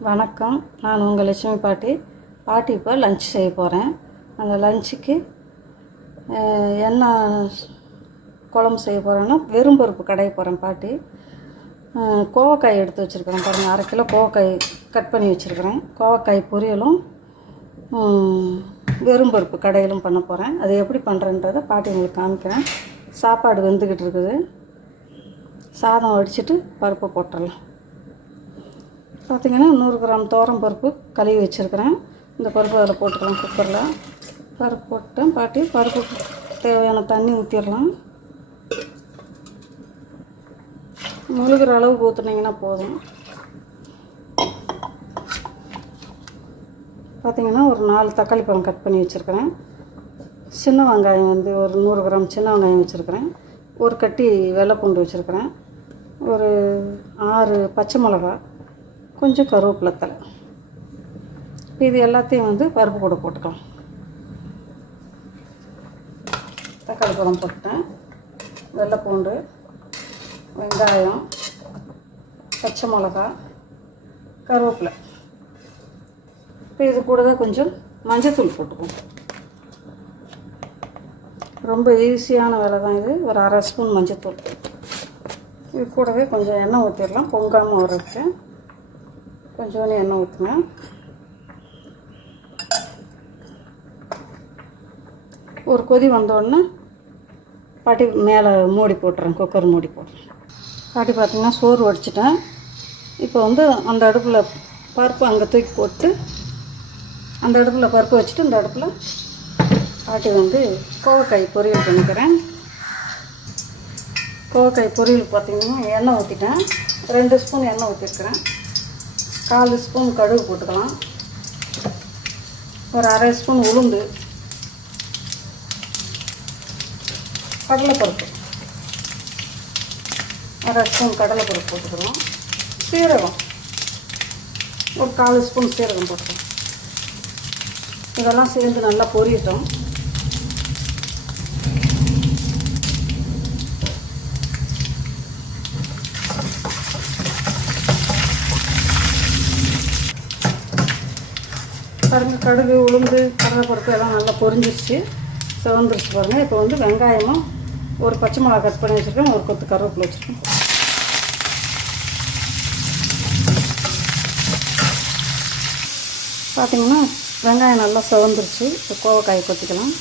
வணக்கம். நான் உங்கள் லட்சுமி பாட்டி. பாட்டி இப்போ லஞ்ச் செய்ய போகிறேன் அந்த லஞ்சுக்கு என்ன குழம்பு செய்ய போகிறேன்னா வெறும் பருப்பு கடைய போகிறேன் பாட்டி. கோவக்காய் எடுத்து வச்சுருக்கிறேன் பாருங்கள் அரை கிலோ கோவக்காய் கட் பண்ணி வச்சுருக்கிறேன். கோவக்காய் பொரியலும் வெறும் பருப்பு கடையிலும் பண்ண போகிறேன் அது எப்படி பண்ணுறேன்றதை பாட்டி உங்களுக்கு காமிக்கிறேன். சாப்பாடு வெந்துக்கிட்டு இருக்குது. சாதம் வடிச்சிட்டு பருப்பை போட்டுடலாம் பார்த்திங்கன்னா நூறு கிராம் தோரம் பருப்பு கழுவி வச்சுருக்கிறேன். இந்த பருப்பு அதில் போட்டுக்கலாம் குக்கரில் பருப்பு போட்டேன் பாட்டி பருப்பு தேவையான தண்ணி ஊற்றிடலாம் முழுகிற அளவுக்கு ஊற்றுனீங்கன்னா போதும். பார்த்தீங்கன்னா ஒரு நாலு தக்காளி பழம் கட் பண்ணி வச்சுருக்கிறேன். சின்ன வெங்காயம் வந்து ஒரு நூறு கிராம் சின்ன வெங்காயம் வச்சுருக்கிறேன். ஒரு கட்டி வெள்ளை பூண்டு வச்சுருக்கிறேன். ஒரு ஆறு பச்சை மிளகா கொஞ்சம் கருவேப்பிலை தலை இது எல்லாத்தையும் வந்து பருப்பு கூட போட்டுக்கலாம். தக்காளி பழம் போட்டேன். வெள்ளைப்பூண்டு வெங்காயம் பச்சை மிளகா கருவேப்பிலை. இப்போ இது கூடவே கொஞ்சம் மஞ்சத்தூள் போட்டுக்குவோம். ரொம்ப ஈஸியான வேலை தான் இது. ஒரு அரை ஸ்பூன் மஞ்சத்தூள். இது கூடவே கொஞ்சம் எண்ணெய் ஊற்றிடலாம் பொங்காமல் வரதுக்கு கொஞ்சோண்டு எண்ணெய் ஊற்றுங்க ஒரு கொதி வந்தோடனே பாட்டி மேலே மூடி போட்டுறேன் குக்கர் மூடி போட்டுறேன். பாட்டி பார்த்திங்கன்னா சோறு வடிச்சிட்டேன். இப்போ வந்து அந்த அடுப்பில் பருப்பு அங்கே தூக்கி போட்டு அந்த அடுப்பில் பருப்பு வச்சுட்டு அந்த அடுப்பில் பாட்டி வந்து கோவக்காய் பொரியல் பண்ணிக்கிறேன். கோவக்காய் பொரியல் பார்த்திங்கன்னா எண்ணெய் ஊற்றிட்டேன் ரெண்டு ஸ்பூன் எண்ணெய் ஊற்றிருக்கிறேன் கால் ஸ்பூன் கடுகு போட்டுக்கலாம். ஒரு அரை ஸ்பூன் உளுந்து. கடலைப்பருப்பு. அரை ஸ்பூன் கடலைப்பருப்பு போட்டுக்கிறோம் சீரகம். ஒரு கால் ஸ்பூன் சீரகம் போட்டுக்கிறோம் இதெல்லாம் சேர்ந்து நல்லா பொரியட்டும். பாருங்க கடுகு உளுந்து கடலைப்பருப்பு எல்லாம் நல்லா பொரிஞ்சிருச்சு. சிவந்துருச்சு பாருங்கள் இப்போ வந்து வெங்காயமும் ஒரு பச்சை மிளகா கட் பண்ணி வச்சுருக்கேன். ஒரு கொத்து கருவேப்பிலை வச்சுருக்கேன். பார்த்தீங்கன்னா வெங்காயம் நல்லா சிவந்துருச்சு. இப்போ கோவக்காயை கொத்திக்கலாம்.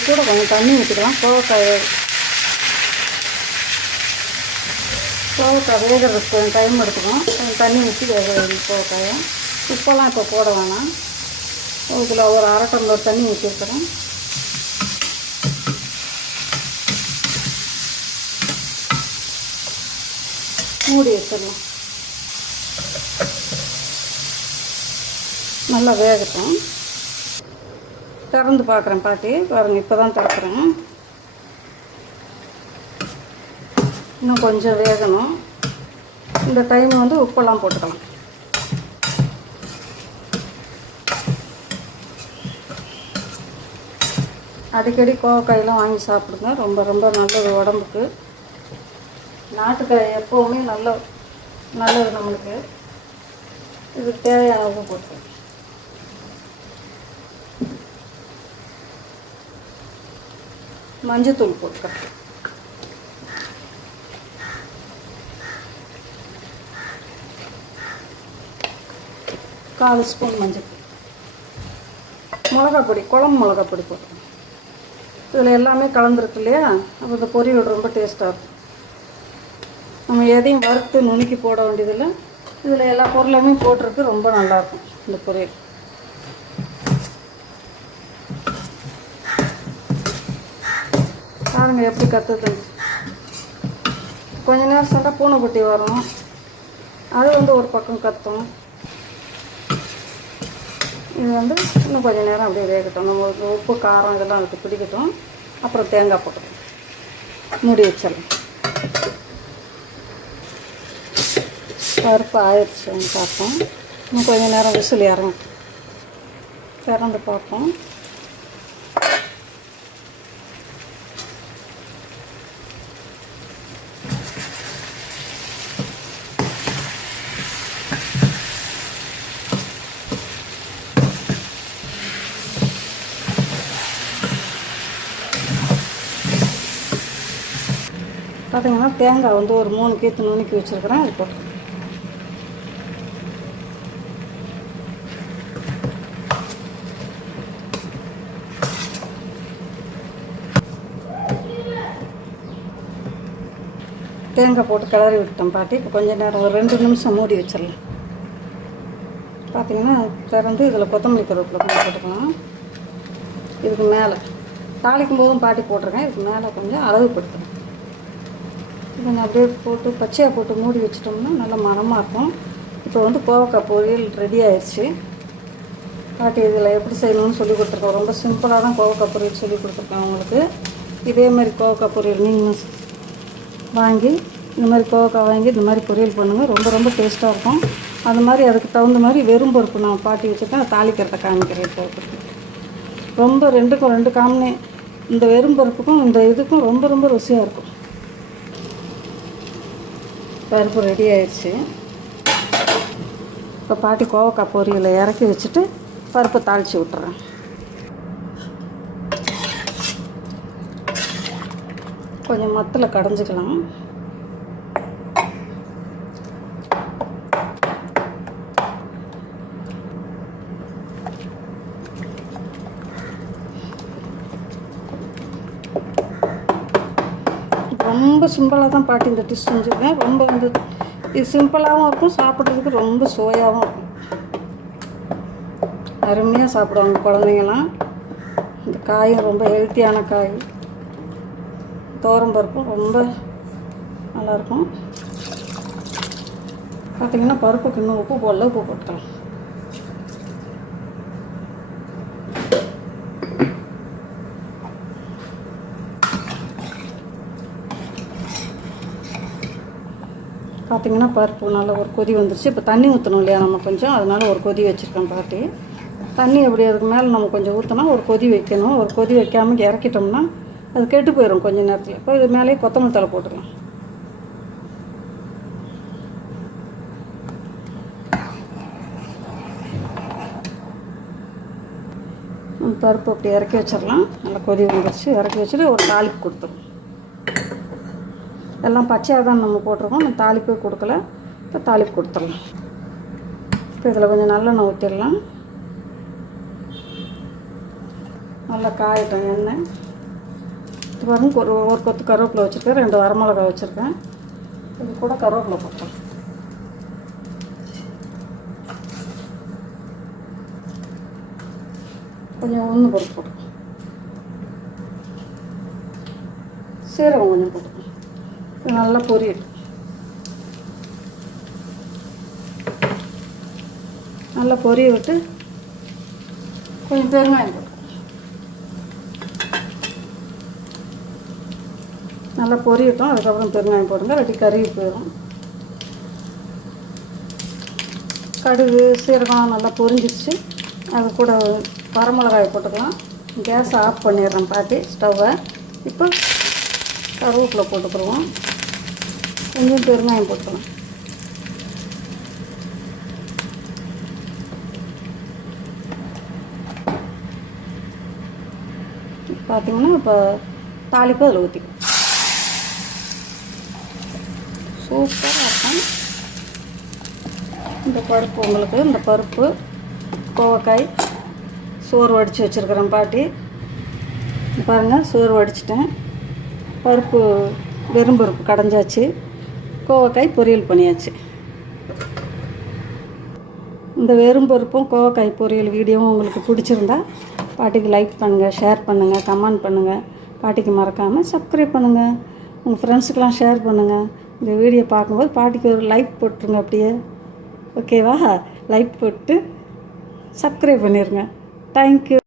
இது கூட கொஞ்சம் தண்ணி ஊற்றிக்கலாம் கோவக்காய் கோவக்காய் வேகிறதுக்கு கொஞ்சம் டைம் எடுத்துக்கும் கொஞ்சம் தண்ணி ஊற்றி வேக வைக்கணும் கோவக்காயை உப்பெல்லாம் இப்போ போட வேணாம். இதில் ஒரு அரை டம்ளர் தண்ணி ஊற்றிருக்கிறேன் மூடி வச்சிடலாம். நல்லா வேகட்டும். திறந்து பார்க்குறேன் பாட்டி. பாருங்க இப்போ தான் திறக்கிறேன். இன்னும் கொஞ்சம் வேகணும். இந்த டைம் வந்து உப்பெல்லாம் போட்டுக்கலாம் அடிக்கடி கோவக்காயெல்லாம் வாங்கி சாப்பிடுங்க. ரொம்ப ரொம்ப நல்லது உடம்புக்கு. நாட்டுக்காய் எப்போவுமே நல்ல நல்லது நம்மளுக்கு. இதுக்கு தேவையான போட்டுக்கலாம் மஞ்சத்தூள் போட்டுக்கிறேன் கால் ஸ்பூன் மஞ்சள். மிளகா பொடி குழம்பு மிளகா பொடி போட்டுருங்க இதில் எல்லாமே கலந்துருக்கு இல்லையா? அப்போ இந்த பொரியல் ரொம்ப டேஸ்ட்டாக இருக்கும். நம்ம எதையும் வறுத்து நுணுக்கி போட வேண்டியதில்லை. இதில் எல்லா பொருளுமே போட்டிருக்கு ரொம்ப நல்லாயிருக்கும் இந்த பொரியல். பாருங்கள் எப்படி கற்றுதுன்னு கொஞ்ச நேரம் சொன்னால் பூனைக்குட்டி வரும். அது வந்து ஒரு பக்கம் கத்தும். இது வந்து இன்னும் கொஞ்சம் நேரம் அப்படியே வேகட்டும். நம்ம உப்பு காரம் இதெல்லாம் அதுக்கு பிடிக்கட்டும். அப்புறம் தேங்காய் போட்டோம் மூடி வச்சிடலாம். பருப்பு ஆயிடுச்சுன்னு பார்ப்போம் இன்னும் கொஞ்சம் நேரம் விசில் இறங்கும் திறந்து பார்ப்போம். பார்த்தீங்கன்னா தேங்காய் வந்து ஒரு மூணு கீத்து நுணுக்கி வச்சுருக்கிறேன். அது போட்டு. தேங்காய் போட்டு கிளறி விட்டோம் பாட்டி. இப்போ கொஞ்சம் நேரம் ஒரு ரெண்டு நிமிஷம் மூடி வச்சிடலாம் பார்த்தீங்கன்னா திறந்து இதில் கொத்தமல்லி கருவேப்பிலை கொஞ்சம் போட்டுக்கலாம். இதுக்கு மேலே. தாளிக்கும் போதும் பாட்டி போட்டிருக்கேன். இதுக்கு மேலே கொஞ்சம் அளவு படுத்துறேன் இதை அப்படியே போட்டு பச்சையாக போட்டு மூடி வச்சிட்டோம்னா நல்லா மனமாக இருக்கும். இப்போ வந்து கோவக்காய் பொரியல் ரெடி ஆயிடுச்சு. பாட்டி இதில் எப்படி செய்யணும்னு சொல்லி கொடுத்துருக்கோம் ரொம்ப சிம்பிளாக தான் கோவக்காய் பொரியல் சொல்லி கொடுத்துருக்கேன் உங்களுக்கு இதே மாதிரி கோவக்காய் பொரியல் நீங்கள் வாங்கி இந்த மாதிரி கோவக்காய் வாங்கி இந்த மாதிரி பொரியல் பண்ணுங்கள் ரொம்ப ரொம்ப டேஸ்ட்டாக இருக்கும். அது மாதிரி அதுக்கு தகுந்த மாதிரி வெறும் பருப்பு நான் பாட்டி வச்சுருக்கேன் அதை தாளிக்கிறத காமிக்கிறேன் இப்போ. ரொம்ப ரெண்டுக்கும் ரெண்டு காம்பினே இந்த வெறும் பருப்புக்கும் இந்த இதுக்கும் ரொம்ப ரொம்ப ருசியாக இருக்கும். பருப்பு ரெடி ஆயிடுச்சு. இப்போ பாட்டி கோவக்காய் பொரியலை இறக்கி வச்சுட்டு பருப்பை தாளித்து விட்டுறேன். கொஞ்சம் மத்தில் கடைஞ்சிக்கலாம். ரொம்ப சிம்பிளாக தான் பாட்டி இந்த டிஷ் செஞ்சுருக்கேன். ரொம்ப வந்து இது சிம்பிளாகவும் இருக்கும் சாப்பிட்றதுக்கு ரொம்ப சுவையாகவும் இருக்கும். அருமையாக சாப்பிடுவாங்க குழந்தைங்கலாம். இந்த காயும் ரொம்ப ஹெல்த்தியான காய். பருப்பும் ரொம்ப நல்லாயிருக்கும். பார்த்தீங்கன்னா பருப்புக்கு இன்னும் உப்பு போடல உப்பு போட்டுக்கலாம். பார்த்தீங்கன்னா பருப்பு நல்லா ஒரு கொதி வந்துருச்சு. இப்போ தண்ணி ஊற்றணும் இல்லையா நம்ம கொஞ்சம்? அதனால ஒரு கொதி வச்சுருக்கேன் பாட்டி. தண்ணி எப்படி அதுக்கு மேலே நம்ம கொஞ்சம் ஊற்றினா ஒரு கொதி வைக்கணும். ஒரு கொதி வைக்காமல் இறக்கிட்டோம்னா அது கெட்டு போயிடும் கொஞ்சம் நேரத்தில். இப்போ இது மேலேயே கொத்தமல்லி தலை போட்டுக்கலாம். பருப்பு அப்படி இறக்கி வச்சிடலாம். நல்லா கொதி வந்துருச்சு. இறக்கி வச்சுட்டு ஒரு தாளிப்பு கொடுத்துரும் எல்லாம் பச்சையாக தான் நம்ம போட்டிருக்கோம். நம்ம தாளிப்பு கொடுக்கல. இப்போ தாளிப்பு கொடுத்துடலாம். இப்போ இதில் கொஞ்சம் நல்லெண்ணெய் ஊற்றிடலாம். நல்லா காயட்டும் எண்ணெய். இது பாருங்க ஒரு ஒரு கொத்து கருவேப்பிலை வச்சுருக்கேன். ரெண்டு வரமிளகா வச்சுருக்கேன். இது கூட கருவேப்பிலை போட்டோம் கொஞ்சம் உளுந்து பருப்பு போட்டுக்கோம் சீரகம் கொஞ்சம் போட்டுக்கோம் நல்லா பொரியல். நல்லா பொரிய விட்டு கொஞ்சம் பெருங்காயம் போட்டு. நல்லா பொரியட்டும் அதுக்கப்புறம் பெருங்காயம் போடுங்க. வெட்டி கறி போயிடும். கடுகு சீரகம் நல்லா பொரிஞ்சிடுச்சு அது கூட வரமிளகாய் போட்டுக்கலாம். கேஸ் ஆஃப் பண்ணிடுறேன் பாட்டி ஸ்டவ்வை. இப்போ கருவேப்பில் போட்டுக்கிடுவோம். கொஞ்சம் பெருங்காயம் போட்டுக்கலாம் பார்த்தீங்கன்னா இப்போ தாளிப்பு அதில் ஊற்றிக்கும் சூப்பராக இருக்கும். இந்த பருப்பு உங்களுக்கு இந்த பருப்பு கோவக்காய் சோறு வடித்து வச்சுருக்கிறேன் பாட்டி. பாருங்கள் சோறு வடிச்சிட்டேன். பருப்பு வெறும் பருப்பு கடைஞ்சாச்சு. கோவக்காய் பொரியல் பண்ணியாச்சு. இந்த வெறும் பருப்பும் கோவக்காய் பொரியல் வீடியோவும் உங்களுக்கு பிடிச்சிருந்தா பாட்டிக்கு லைக் பண்ணுங்கள் ஷேர் பண்ணுங்கள் கமெண்ட் பண்ணுங்கள் பாட்டிக்கு மறக்காமல் சப்ஸ்கிரைப் பண்ணுங்கள் உங்கள் ஃப்ரெண்ட்ஸுக்கெலாம் ஷேர் பண்ணுங்கள் இந்த வீடியோ பார்க்கும்போது பாட்டிக்கு ஒரு லைக் போட்டுருங்க அப்படியே. ஓகேவா லைக் போட்டு சப்ஸ்கிரைப் பண்ணிடுங்க தேங்க்யூ